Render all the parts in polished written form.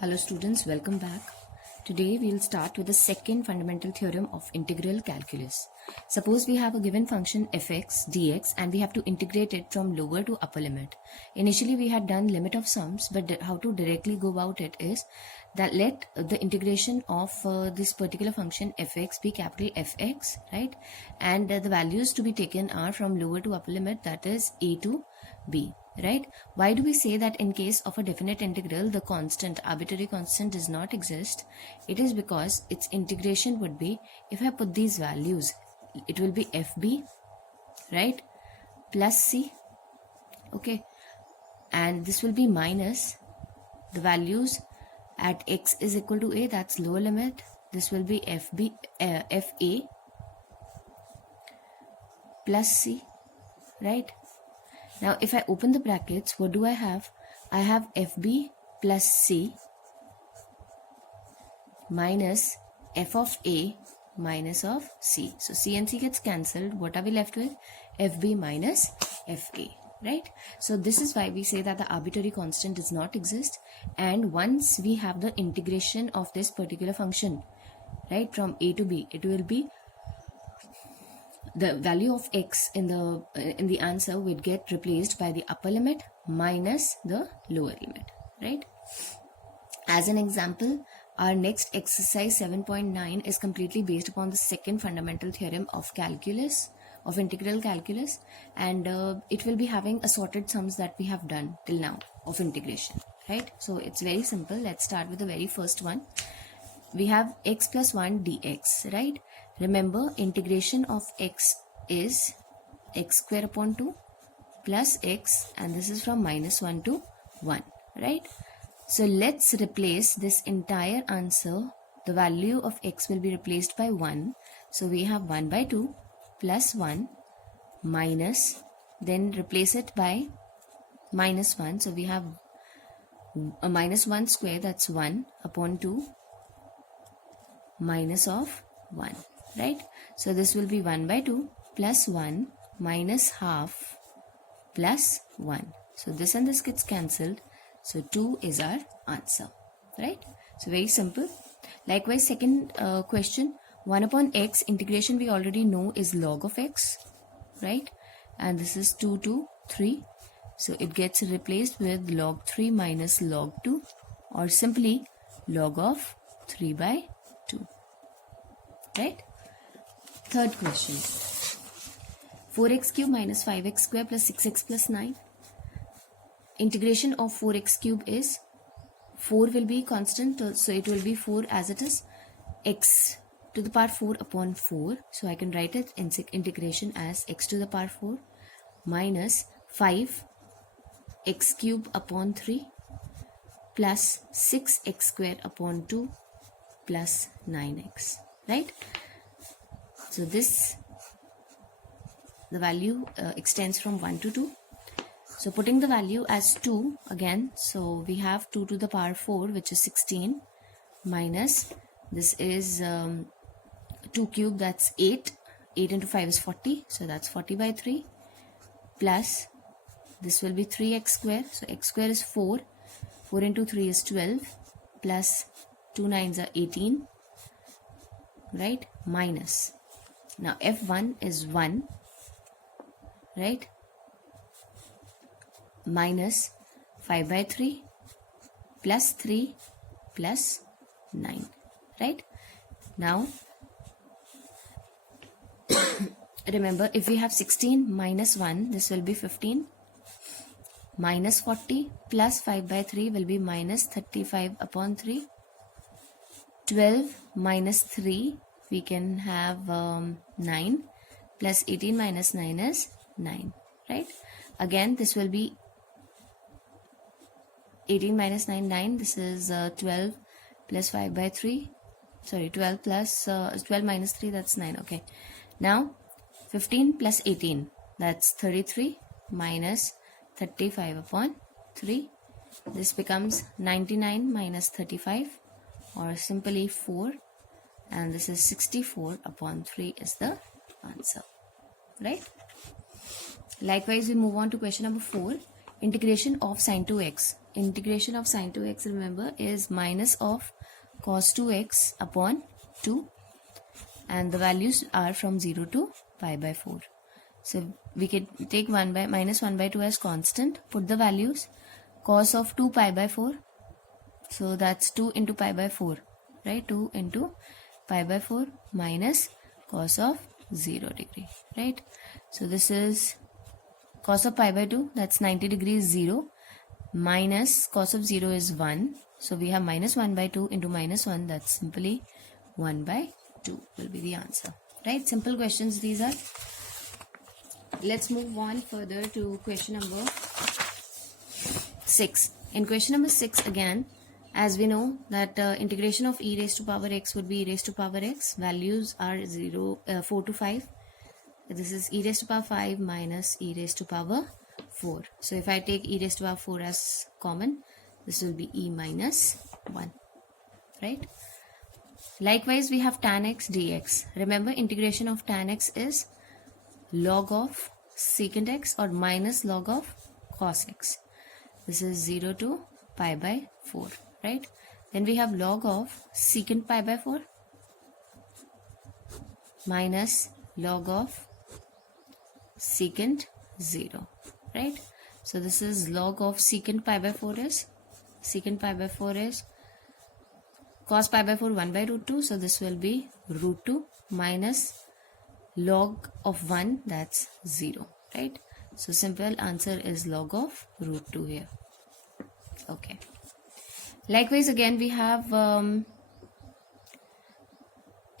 Hello students, welcome back. Today we will start with the second fundamental theorem of integral calculus. Suppose we have a given function fx dx and we have to integrate it from lower to upper limit. Initially we had done limit of sums, but how to directly go about it is that let the integration of this particular function fx be capital Fx, right? And the values to be taken are from lower to upper limit, that is a to b. Right? Why do we say that in case of a definite integral, the constant, arbitrary constant does not exist? It is because its integration would be, if I put these values, it will be fb, right, plus c, okay, and this will be minus the values at x is equal to a, that's lower limit. This will be fa plus c, right? Now, if I open the brackets, what do I have? I have fb plus c minus f of a minus of c. So, c and c gets cancelled. What are we left with? fb minus fa, right? So, this is why we say that the arbitrary constant does not exist. And once we have the integration of this particular function, right, from a to b, it will be the value of x in the answer would get replaced by the upper limit minus the lower limit, right? As an example, our next exercise 7.9 is completely based upon the second fundamental theorem of calculus, of integral calculus, and it will be having assorted sums that we have done till now of integration, right? So it's very simple. Let's start with the very first one. We have x plus 1 dx, right? Remember, integration of x is x square upon 2 plus x, and this is from minus 1 to 1, right? So let's replace this entire answer. The value of x will be replaced by 1. So we have 1 by 2 plus 1 minus, then replace it by minus 1. So we have a minus 1 square, that's 1 upon 2 minus of 1. Right? So this will be 1 by 2 plus 1 minus half plus 1. So this and this gets cancelled. So 2 is our answer. Right? So very simple. Likewise, second question, 1 upon x, integration we already know is log of x. Right? And this is 2 to 3. So it gets replaced with log 3 minus log 2, or simply log of 3 by 2. Right? Third question, 4x cube minus 5x square plus 6x plus 9. Integration of 4x cube is, 4 will be constant, so it will be 4 as it is, x to the power 4 upon 4. So I can write it in integration as x to the power 4 minus 5x cube upon 3 plus 6x square upon 2 plus 9x, right? So this, the value extends from 1 to 2. So putting the value as 2 again, so we have 2 to the power 4, which is 16, minus, this is 2 cube, that's 8. 8 into 5 is 40, so that's 40 by 3, plus this will be 3x square, so x square is 4. 4 into 3 is 12, plus 2 9s are 18, right, minus. Now f1 is 1, right, minus 5 by 3 plus 3 plus 9, right? Now remember, if we have 16 minus 1, this will be 15, minus 40 plus 5 by 3 will be minus 35 upon 3, 12 minus 3, we can have 9, plus 18 minus 9 is 9, right? Again, this will be 18 minus 9, 9. This is 12 plus 5 by 3. Sorry, 12 plus 12 minus 3, that's 9. Okay. Now, 15 plus 18, that's 33 minus 35 upon 3. This becomes 99 minus 35, or simply 4. And this is 64 upon 3 is the answer, right? Likewise, we move on to question number 4. Integration of sin 2x. integration of sine 2x, remember, is minus of cos 2x upon 2, and the values are from 0 to pi by 4. So we can take minus 1 by 2 as constant, put the values, cos of 2 pi by 4, so that's 2 into pi by 4, right? 2 into pi by 4 minus cos of 0 degree, right? So this is cos of pi by 2, that's 90 degrees 0, minus cos of 0 is 1. So we have minus 1 by 2 into minus 1, that's simply 1 by 2 will be the answer, right? Simple questions these are. Let's move on further to question number 6. In question number 6 again, as we know that integration of e raised to power x would be e raised to power x. Values are 4 to 5. This is e raised to power 5 minus e raised to power 4. So if I take e raised to power 4 as common, this will be e minus 1, right? Likewise, we have tan x dx. Remember, integration of tan x is log of secant x or minus log of cos x. This is 0 to pi by 4, right? Then we have log of secant pi by 4 minus log of secant 0, right? So this is log of secant pi by 4 is cos pi by 4 1 by root 2, so this will be root 2 minus log of 1, that's 0, right? So simple answer is log of root 2 here. Okay. Likewise, again we have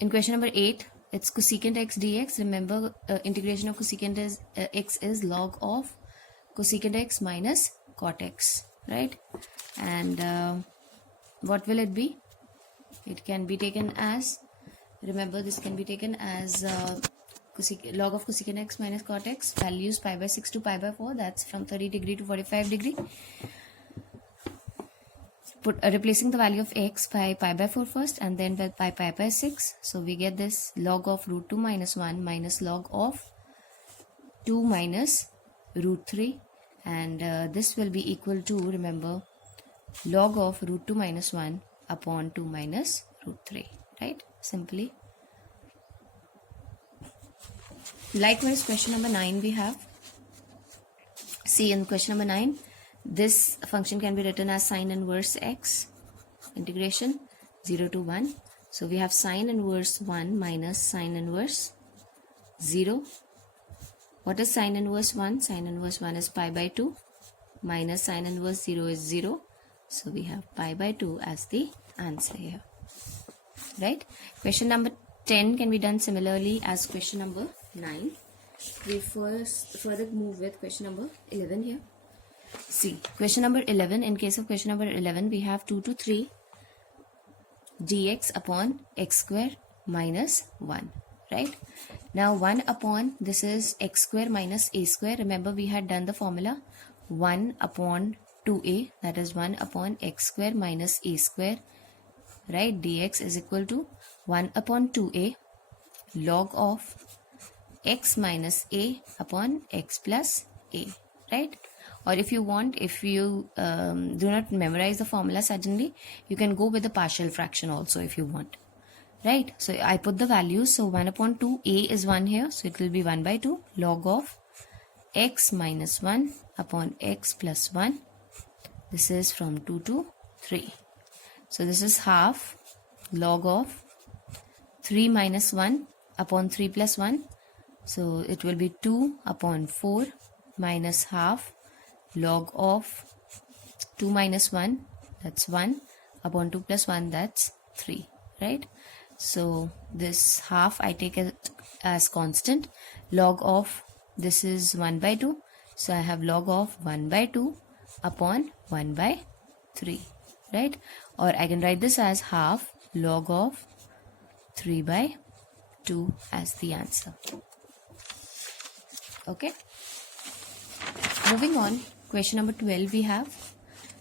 in question number 8, it's cosecant x dx. Remember, integration of cosecant x is log of cosecant x minus cot x, right? And what will it be? It can be taken as, remember, this can be taken as log of cosecant x minus cot x, values pi by 6 to pi by 4, that's from 30 degree to 45 degree. Replacing the value of x by pi by 4 first and then by pi by 6. So we get this log of root 2 minus 1 minus log of 2 minus root 3, and this will be equal to, remember, log of root 2 minus 1 upon 2 minus root 3, right? Simply. Likewise, question number 9 we have. See, in question number 9, this function can be written as sine inverse x, integration 0 to 1. So we have sine inverse 1 minus sine inverse 0. What is sine inverse 1? Sine inverse 1 is pi by 2 minus sine inverse 0 is 0. So we have pi by 2 as the answer here, right? Question number 10 can be done similarly as question number 9. We further move with question number 11 here. See, question number 11, in case of question number 11, we have 2 to 3 dx upon x square minus 1, right? Now 1 upon, this is x square minus a square. Remember, we had done the formula 1 upon 2a, that is 1 upon x square minus a square, right? Dx is equal to 1 upon 2a log of x minus a upon x plus a, right? Or if you want, if you do not memorize the formula suddenly, you can go with the partial fraction also if you want, right? So I put the values. So 1 upon 2, a is 1 here, so it will be 1 by 2 log of x minus 1 upon x plus 1. This is from 2 to 3. So this is half log of 3 minus 1 upon 3 plus 1. So it will be 2 upon 4 minus half log of 2 minus 1, that's 1, upon 2 plus 1, that's 3, right? So this half I take it as constant. Log of this is 1 by 2. So I have log of 1 by 2 upon 1 by 3, right? Or I can write this as half log of 3 by 2 as the answer. Okay. Moving on, question number 12 we have.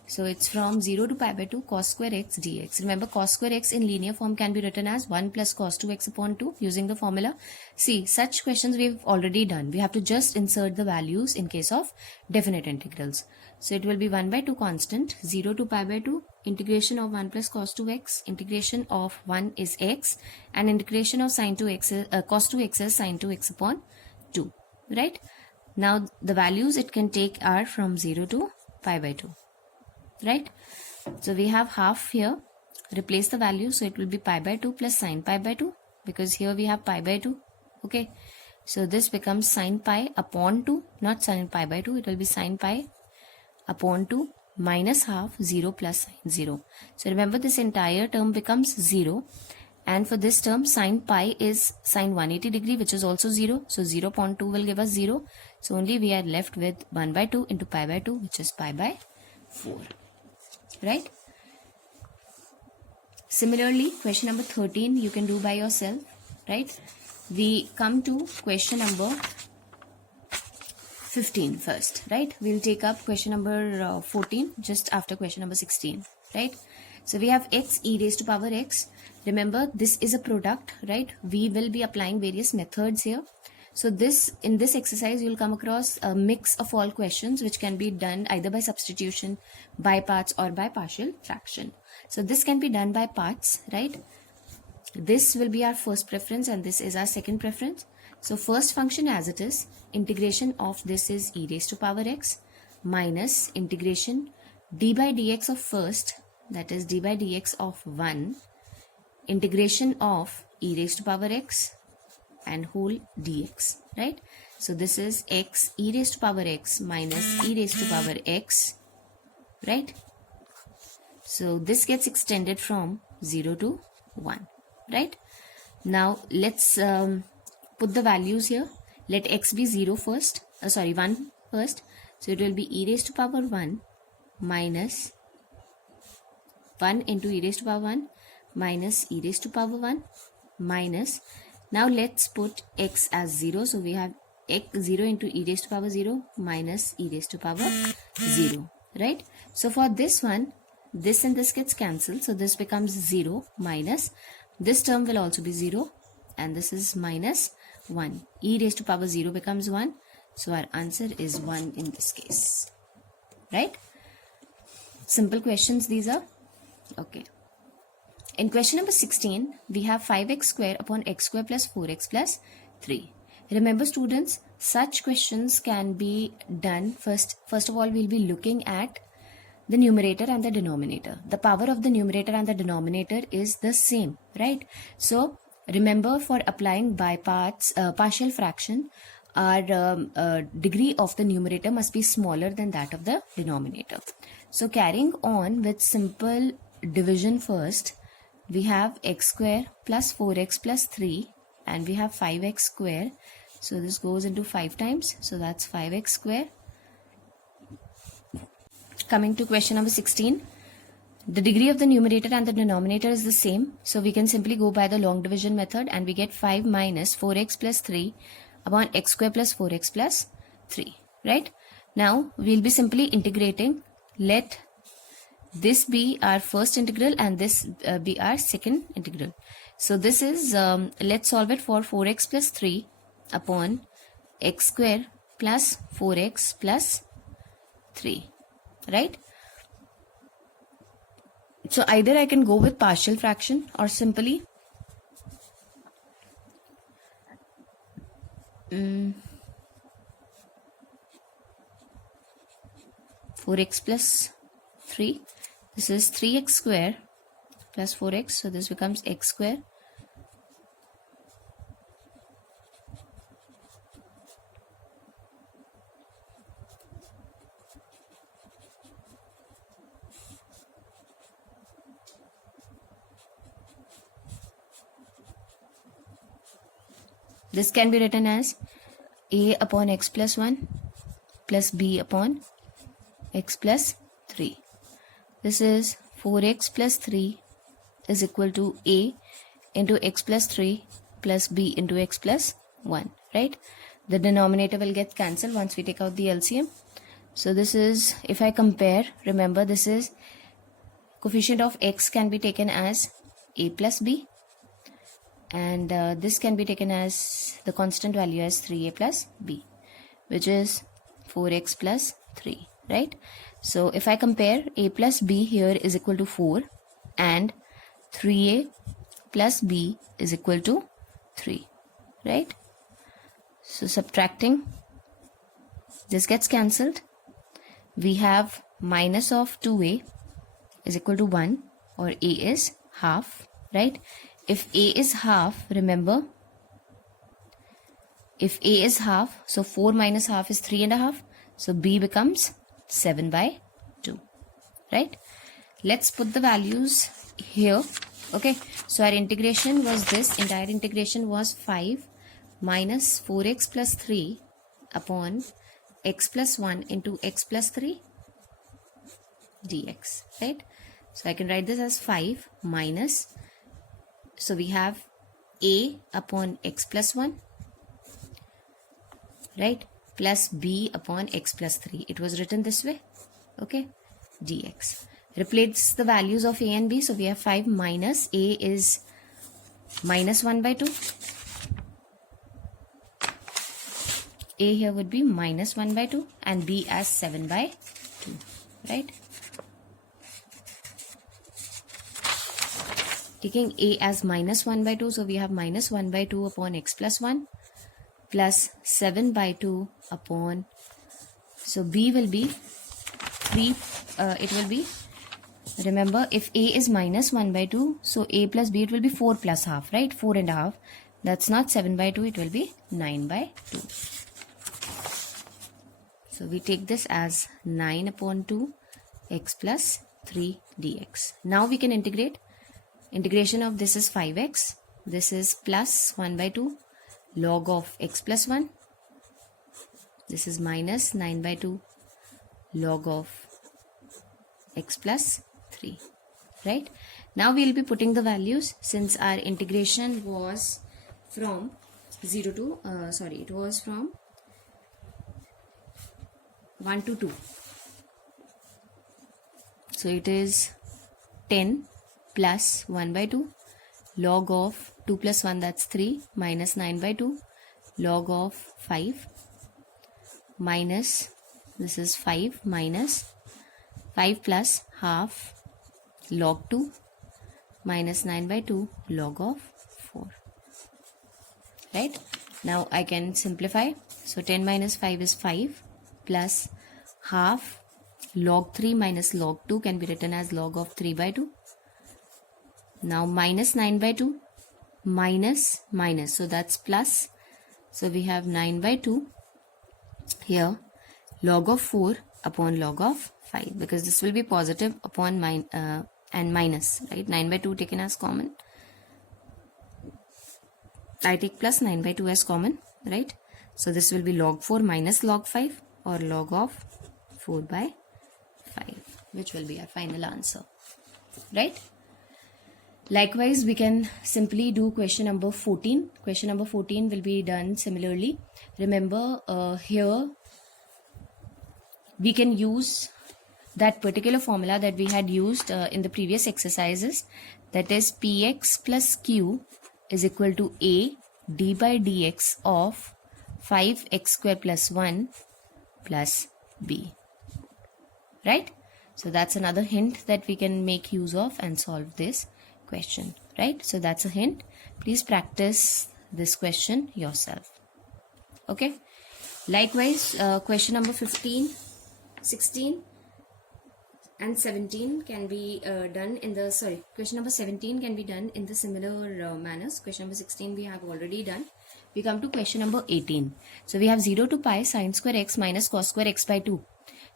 So it's from 0 to pi by 2 cos square x dx. Remember, cos square x in linear form can be written as 1 plus cos 2x upon 2 using the formula. See, such questions we've already done. We have to just insert the values in case of definite integrals. So it will be 1 by 2 constant, 0 to pi by 2, integration of 1 plus cos 2x, integration of 1 is x, and integration of sin 2x, cos 2x is sin 2x upon 2, right? Now the values it can take are from 0 to pi by 2, right? So we have half here, replace the value, so it will be pi by 2 plus sin pi by 2, because here we have pi by 2, okay? So this becomes sin pi upon 2, not sin pi by 2, it will be sin pi upon 2 minus half 0 plus sin 0. So remember, this entire term becomes 0. And for this term, sin pi is sin 180 degree, which is also 0. So 0 upon 2 will give us 0. So only we are left with 1 by 2 into pi by 2, which is pi by 4. Right? Similarly, question number 13 you can do by yourself. Right? We come to question number 15 first. Right? We'll take up question number 14 just after question number 16. Right? So we have x e raised to power x. Remember, this is a product, right? We will be applying various methods here. So in this exercise, you'll come across a mix of all questions which can be done either by substitution, by parts, or by partial fraction. So this can be done by parts, right? This will be our first preference and this is our second preference. So first function as it is, integration of this is e raised to power x minus integration d by dx of first, that is d by dx of 1, integration of e raised to power x and whole dx, right? So this is x e raised to power x minus e raised to power x, right? So this gets extended from 0 to 1, right? Now let's put the values here. Let x be 1 first. So it will be e raised to power 1 minus 1 into e raised to power 1 minus e raised to power 1 minus, now let's put x as 0. So we have x 0 into e raised to power 0 minus e raised to power 0, right? So for this one, this and this gets cancelled. So this becomes 0 minus, this term will also be 0 and this is minus 1. E raised to power 0 becomes 1. So our answer is 1 in this case, right? Simple questions these are. Okay. In question number 16, we have 5x square upon x square plus 4x plus 3. Remember students, such questions can be done first of all, we'll be looking at the numerator and the denominator. The power of the numerator and the denominator is the same, right? So remember, for applying by parts, partial fraction, our degree of the numerator must be smaller than that of the denominator. So carrying on with simple division first, we have x square plus 4x plus 3 and we have 5x square. So this goes into 5 times. So that's 5x square. Coming to question number 16. The degree of the numerator and the denominator is the same. So we can simply go by the long division method and we get 5 minus 4x plus 3 upon x square plus 4x plus 3. Right? Now we'll be simply integrating. Let this be our first integral and this be our second integral. So this is, let's solve it for 4x plus 3 upon x square plus 4x plus 3, right? So either I can go with partial fraction or simply 4x plus 3. This is 3x square plus 4x. So this becomes x square. This can be written as a upon x plus 1 plus b upon x plus 3. This is 4x plus 3 is equal to a into x plus 3 plus b into x plus 1, right? The denominator will get cancelled once we take out the LCM. So this is, if I compare, remember this is coefficient of x can be taken as a plus b, and this can be taken as the constant value as 3a plus b, which is 4x plus 3, right? So if I compare, a plus b here is equal to 4 and 3a plus b is equal to 3, right? So subtracting, this gets cancelled. We have minus of 2a is equal to 1, or a is half, right? If a is half, remember, if a is half, so 4 minus half is 3.5. So b becomes 7 by 2, right? Let's put the values here. Okay, so our integration was this, entire integration was 5 minus 4x plus 3 upon x plus 1 into x plus 3 dx, right? So I can write this as 5 minus, so we have a upon x plus 1, right, plus b upon x plus 3. It was written this way, okay, dx. Replace the values of a and b. So we have 5 minus, a is minus 1 by 2. A here would be minus 1 by 2 and b as 7 by 2, right? Taking a as minus 1 by 2, so we have minus 1 by 2 upon x plus 1 plus 7 by 2 upon, so b will be 3, it will be, remember, if a is minus 1 by 2, so a plus b, it will be 4 plus half, right? 4.5. That's not 7 by 2, it will be 9 by 2. So we take this as 9 upon 2 x plus 3 dx. Now we can integrate. Integration of this is 5x. This is plus 1 by 2 log of x plus 1. This is minus 9 by 2 log of x plus 3, right? Now we will be putting the values, since our integration was from 0 to, it was from 1 to 2. So it is 10 plus 1 by 2 log of 2 plus 1, that's 3, minus 9 by 2 log of 5 minus, this is 5 minus 5 plus half log 2 minus 9 by 2 log of 4, right? Now I can simplify. So 10 minus 5 is 5 plus half log 3 minus log 2 can be written as log of 3 by 2. Now minus 9 by 2 minus minus, so that's plus. So we have 9 by 2 here, log of 4 upon log of 5, because this will be positive upon and minus, right? 9 by 2 taken as common. I take plus 9 by 2 as common, right? So this will be log 4 minus log 5, or log of 4 by 5, which will be our final answer, right? Likewise, we can simply do question number 14. Question number 14 will be done similarly. Remember, here we can use that particular formula that we had used in the previous exercises, that is px plus q is equal to a d by dx of 5x square plus 1 plus b, right? So that's another hint that we can make use of and solve this question, right? So that's a hint. Please practice this question yourself, okay? Likewise, question number 15, 16 and 17 can be done in the, question number 17 can be done in the similar manners. Question number 16 we have already done. We come to question number 18. So we have 0 to pi sine square x minus cos square x by 2.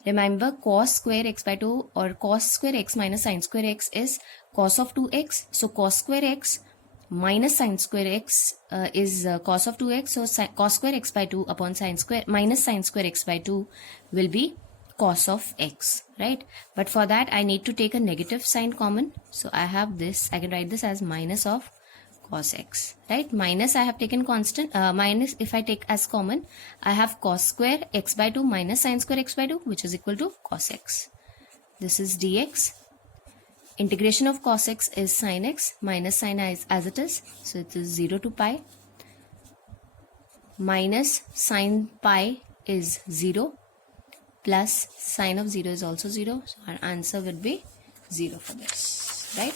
Remember, cos square x by 2 or cos square x minus sine square x is cos of 2x. So cos square x minus sine square x is cos of 2x. So cos square x by 2 upon sine square minus sine square x by 2 will be cos of x, right? But for that I need to take a negative sign common. So I have this, I can write this as minus of cos x, right? Minus I have taken constant, minus if I take as common, I have cos square x by 2 minus sin square x by 2, which is equal to cos x. This is dx. Integration of cos x is sin x minus sin as it is. So it is 0 to pi. Minus sin pi is 0. Plus sine of 0 is also 0. So our answer would be 0 for this, right?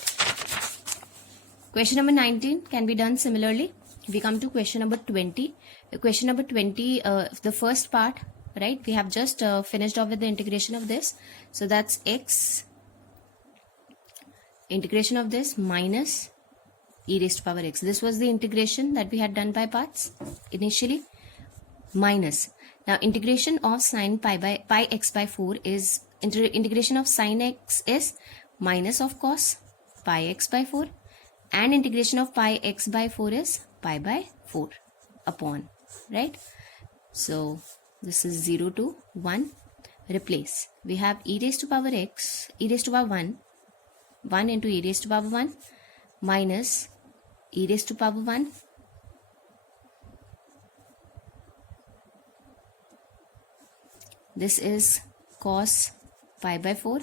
Question number 19 can be done similarly. We come to question number 20. Question number 20, the first part, right? We have just finished off with the integration of this. So that's x, integration of this minus e raised to power x. This was the integration that we had done by parts initially. Minus. Now integration of sine pi x by 4 is, integration of sine x is minus of cos pi x by 4. And integration of pi x by 4 is pi by 4 upon, right? So this is 0 to 1. Replace. We have e raised to power x, e raised to power 1 into e raised to power 1 minus e raised to power 1 this is cos pi by 4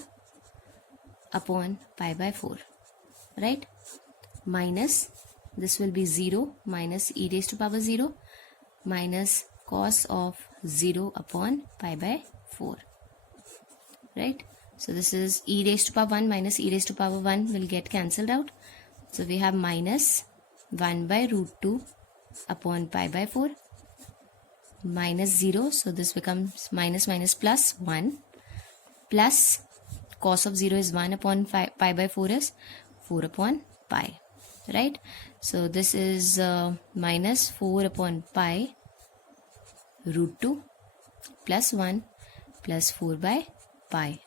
upon pi by 4, right? Minus, this will be 0 minus e raised to power 0 minus cos of 0 upon pi by 4, right? So this is e raised to power 1 minus e raised to power 1 will get cancelled out. So we have minus 1 by root 2 upon pi by 4 minus 0. So this becomes minus minus plus 1 plus cos of 0 is 1 upon pi by 4 is 4 upon pi. Right, so this is minus 4 upon pi root 2 plus 1 plus 4 by pi.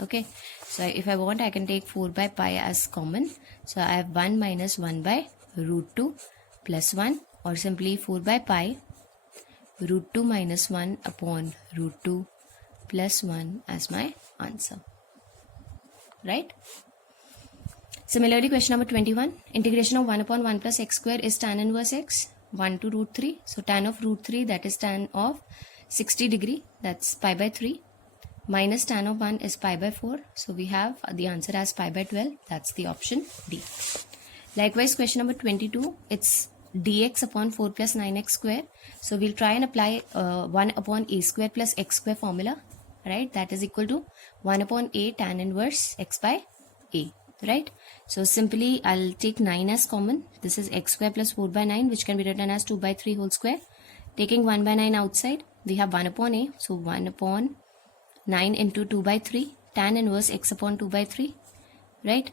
Okay, so if I want, I can take 4 by pi as common. So I have 1 minus 1 by root 2 plus 1, or simply 4 by pi root 2 minus 1 upon root 2 plus 1 as my answer, right? Similarly, question number 21, integration of 1 upon 1 plus x square is tan inverse x, 1 to root 3. So tan of root 3, that is tan of 60 degree, that's pi by 3, minus tan of 1 is pi by 4. So we have the answer as pi by 12, that's the option D. Likewise, question number 22, it's dx upon 4 plus 9x square. So we'll try and apply 1 upon a square plus x square formula, right? That is equal to 1 upon a tan inverse x by a. Right, so simply I'll take 9 as common. This is x square plus 4 by 9, which can be written as 2 by 3 whole square. Taking 1 by 9 outside, we have 1 upon a, so 1 upon 9 into 2 by 3, tan inverse x upon 2 by 3, right?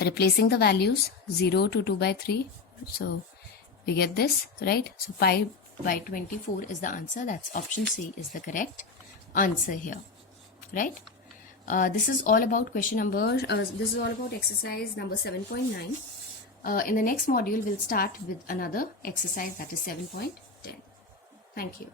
Replacing the values 0 to 2 by 3, so we get this, right? So pi by 24 is the answer. That's option C is the correct answer here, right? This is all about question number, this is all about exercise number 7.9. In the next module, we'll start with another exercise, that is 7.10. Thank you.